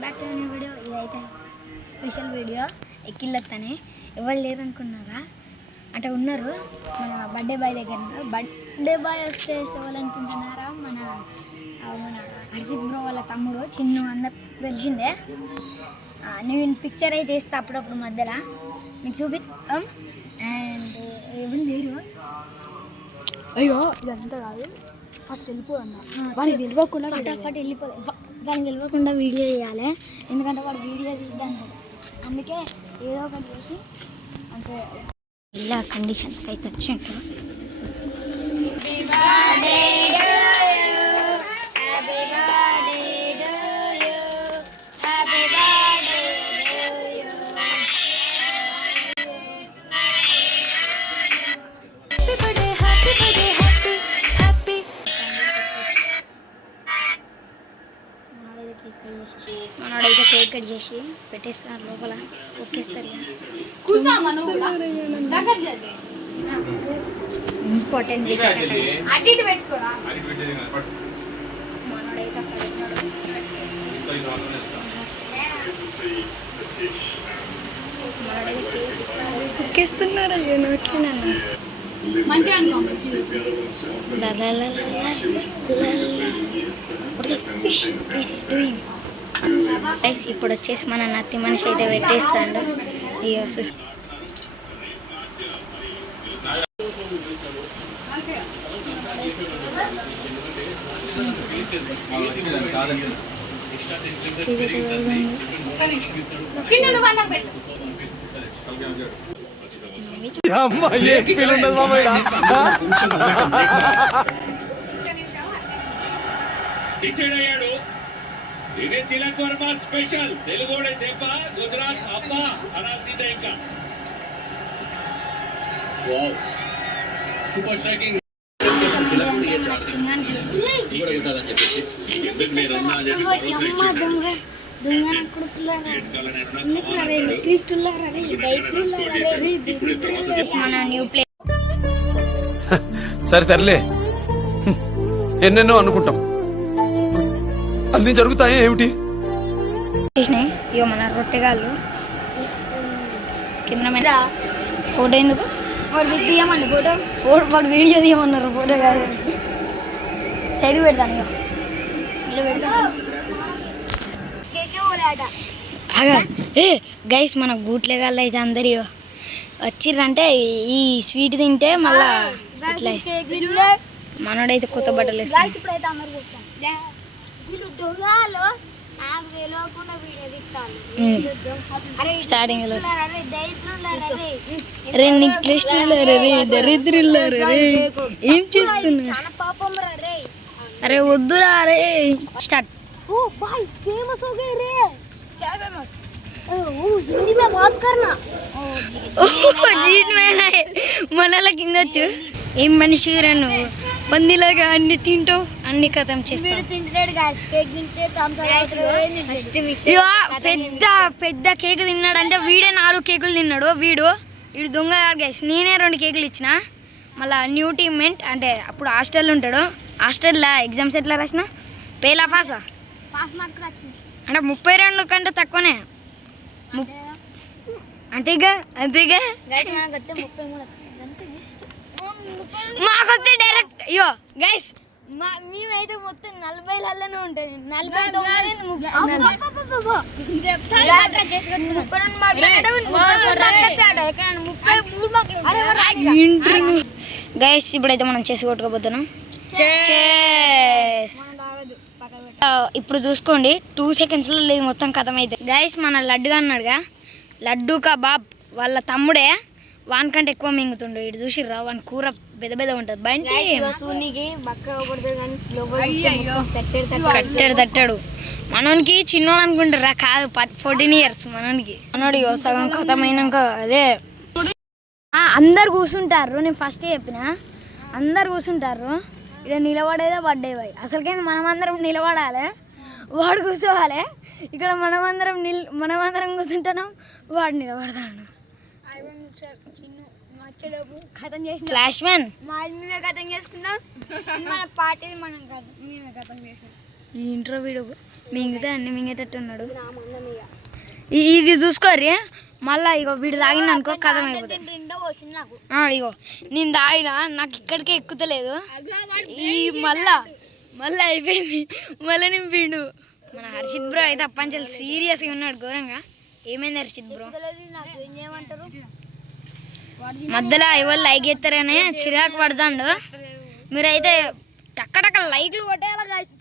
Back to new video. ఇదైతే special video. ఎక్కిళ్ళొత్తనే ఎవరు లేరనుకున్నారా? అంటే ఉన్నారు, మన బర్త్డే బాయ్ దగ్గర ఉన్నారు. బర్త్డే బాయ్ వస్తే ఎవరనుకుంటున్నారా? మన హర్షిత్ బ్రో వాళ్ళ తమ్ముడు చిన్ను అందరు తెలిసిందే. నేను పిక్చర్ అయితే వేస్తా అప్పుడప్పుడు మధ్యలో మీకు చూపిస్తాం. అండ్ ఎవరు లేరు. అయ్యో ఇదంతా కాదు, ఫస్ట్ వెళ్ళిపోదమ్మా. వాడికి తెలియకుండా ఫటాఫట్ వెళ్ళిపోలే. వాడిని తెలియకుండా వీడియో చేయాలి, ఎందుకంటే వాడు వీడియో తీద్దాం. అందుకే ఏదో ఒకటి చేసి అంటే ఇలా కండిషన్కి అయితే వచ్చింటాం. మనోడైతే కేక్ కట్ చేసి పెట్టేస్తారు లోపల, ఒక్కేస్తారు. ఇంపార్టెంట్ ఎక్కిస్తున్నారు. అయ్యో నోట్లేనా ఇప్పుడు వచ్చేసి మన నత్తి మనిషి అయితే పెట్టేస్తాడు. డిసైడ్ అయ్యాడు. ఇదే తిలక్ వర్మ స్పెషల్. తెలుగోడే దెబ్బ, గుజరాత్ అబ్బ అనాల్సిందే. ఇంకా సూపర్ స్ట్రైకింగ్ సరే తరలే, ఎన్నెన్నో అనుకుంటాం, అన్ని జరుగుతాయి ఏమిటి? ఇక మన రొట్టెగాళ్ళు కింద ఫోటో ఎందుకు తీయమని వాడు వీడియో తీయమన్నారు. ఫోటో కాదు, సైడ్ పెడతాను. ఇక పెడతాను. ఏ గైస్, మన గూట్లేగాళ్ళు అయితే అందరి వచ్చిర్రంటే ఈ స్వీట్ తింటే మళ్ళా ఇట్లా. మనోడైతే కొత్త బట్టలు వేసుకున్నాడు. స్టార్టింగ్ లో దరిద్రులారే ఏం చేస్తున్నా? అరే వద్దురా. అరే స్టార్ట్. మనలా కిందొచ్చు. ఏం మనిషి రా నువ్వు? బందీలాగా అన్ని తింటావు, అన్ని కథం చేస్తావు. పెద్ద పెద్ద కేక్ తిన్నాడంటే వీడే 4 కేకులు తిన్నాడు. వీడు దొంగ గైస్. నేనే 2 కేకులు ఇచ్చిన. మళ్ళీ న్యూ టీమ్మెంట్ అంటే అప్పుడు హాస్టల్లో ఉంటాడు. హాస్టల్లో ఎగ్జామ్స్ ఎట్లా రాసిన? పేలా పాసా అంటే 32 కంటే తక్కువనే. అంతేగా మాకొస్తే డైరెక్ట్. అయ్యో గైస్, మేమైతే మొత్తం 40లలో ఉంటుంది. 42 గైస్. ఇప్పుడైతే మనం చేసి కొట్టుకోబోతున్నాం. ఇప్పుడు చూసుకోండి, 2 సెకండ్స్లో లేదు మొత్తం కథం అయితే. గైస్, మన లడ్డుగా అన్నాడుగా, లడ్డు కబాబ్ వాళ్ళ తమ్ముడే వానికంటే ఎక్కువ మింగుతుండు. ఇటు చూసిర్రా, వాని కూర పెద్ద పెద్ద ఉంటుంది. బంటి కట్టాడు తట్టాడు. మనోనికి చిన్నోడు అనుకుంటారా? కాదు, 14 ఇయర్స్ మనోనికి. మనోడు సగం కథమైనాక అదే అందరు కూర్చుంటారు. నేను ఫస్ట్ చెప్పిన అందరు కూర్చుంటారు. ఇక్కడ నిలబడేదే బర్త్డే బాయ్. అసలుకైతే మనమందరం నిలబడాలి, వాడు కూర్చోవాలి. ఇక్కడ మనమందరం కూర్చుంటున్నాం, వాడు నిలబడతాడు. ఫ్లాష్ మ్యాన్ కథం చేసుకున్నాం. మన పార్టీ మనం మేమే కథం చేసినాం. ఇంట్రో వీడియో మింగితే అన్ని మింగేటట్టు ఉన్నాడు. నా మందం ఇక ఇది చూసుకోర్రి, మళ్ళా ఇగో వీడు తాగిన అనుకో కథం అయిపోతుంది. రెండో వచ్చింది నాకు. ఇగో నేను తాగినా, నాకు ఇక్కడికే ఎక్కుతలేదు. ఈ మళ్ళా అయిపోయింది, మళ్ళీ నింపిండు. మన హర్షిత్ బ్రో అయితే అప్పంచలు సీరియస్గా ఉన్నాడు ఘోరంగా. ఏమైంది హర్షిత్ బ్రో? నాకు ఏం చేయమంటారు? మధ్యలో ఎవరు లైక్ చేస్తారని చిరాకు పడతాడు. మీరైతే టక్క లైక్లు కొట్టేయాలి గాయ్స్.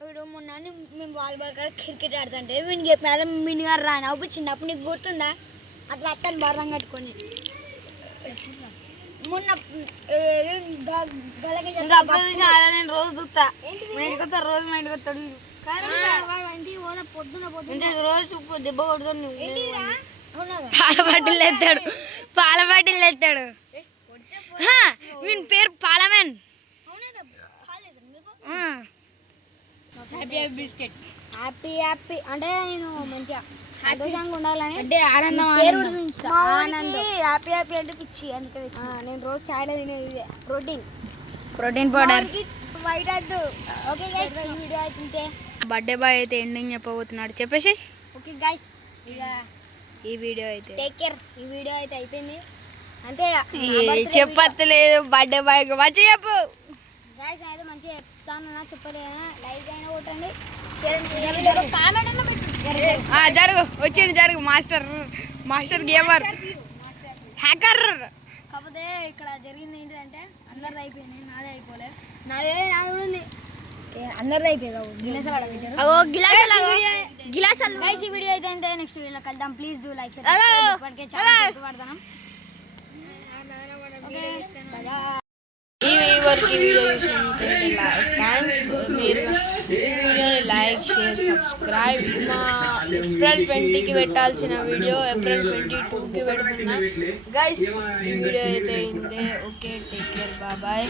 ఇప్పుడు మొన్న మేము వాలీబాల్ కాడ క్రికెట్ ఆడుతుంటే వీడికి చెప్పిన మిని గారు రాని అప్పుడు చిన్నప్పుడు నీకు గుర్తుందా? అట్లా అత్తని బర్రం కట్టుకొని మొన్న నేను రోజు చూస్తా, మా ఇంటికి వస్తా, రోజు మా ఇంటికి వస్తాడు. పొద్దున రోజు చూపు దెబ్బ కొడుతాడు. పాల బాటిల్ ఎత్తాడు. వీని పేరు పాలమెన్. హ్యాపీ హ్యాపీ అంటే నేను మంచిగా సంతోషంగా ఉండాలని అంటే ఆనందం. పేరు కూడా చూపించుతా. ఆనందం. హ్యాపీ హ్యాపీ అంటే పిచ్చి, అందుకే నేను రోజు చాయ్లో తినేది ప్రోటీన్ పౌడర్. వైట్ వద్దు. ఓకే గైస్, ఈ వీడియో అయితే బర్త్డే బాయ్ అయితే ఎండింగ్ చెప్పబోతున్నాడు, చెప్పేసి. ఓకే గైస్, ఇక ఈ వీడియో అయితే టేక్ కేర్. ఈ వీడియో అయితే అయిపోయింది అంతే. చెప్పలేదు బర్త్డే బాయ్ మంచి చెప్పు గైస్. అయితే మంచిగా చెప్తాను, చెప్పలేనా? లైక్ అయినా కొట్టండి, కామెంట్ అయినా పెట్టండి. జరుగు మాస్టర్ గేమర్ హ్యాకర్. కాకపోతే ఇక్కడ జరిగింది ఏంటిదంటే అందరిది అయిపోయింది, నాదే అయిపోలే. నాది కూడా ఉంది, అందరిది అయిపోయింది. గిలాసాలు గైస్. ఈ వీడియో అయితే అంతే. నెక్స్ట్ వీడియోలో కలుద్దాం. ప్లీజ్ డూ లైక్, ఇప్పటికే చాలా పడతాం. ఓకే, ఈ వీడియో చూసినందుకు థ్యాంక్స్. మీరు ఈ వీడియోని లైక్, షేర్, సబ్స్క్రైబ్. మా ఏప్రిల్ 20కి పెట్టాల్సిన వీడియో ఏప్రిల్ 22కి పెడుతున్నా గైస్. ఈ వీడియో అయితే అయిందే. Okay, take care, bye.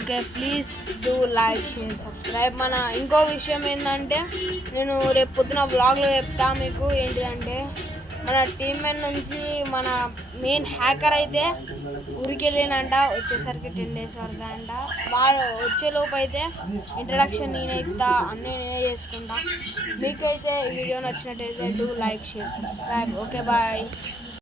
Okay, please do like, share, subscribe. మన ఇంకో విషయం ఏంటంటే, నేను రేపు పొద్దున బ్లాగ్లో చెప్తా మీకు. ఏంటిదంటే, మన టీమ్ మెన్ నుంచి మన మెయిన్ హ్యాకర్ అయితే ఊరికెళ్ళినంట, వచ్చేసరికి 10 days పడతాయంట. వాడు వచ్చేలోపు అయితే ఇంట్రడక్షన్ నేనే ఇస్తా, అన్నీ నేనే చేసుకుంటా. మీకైతే ఈ వీడియో నచ్చినట్టయితే do like, share, subscribe. Okay, bye.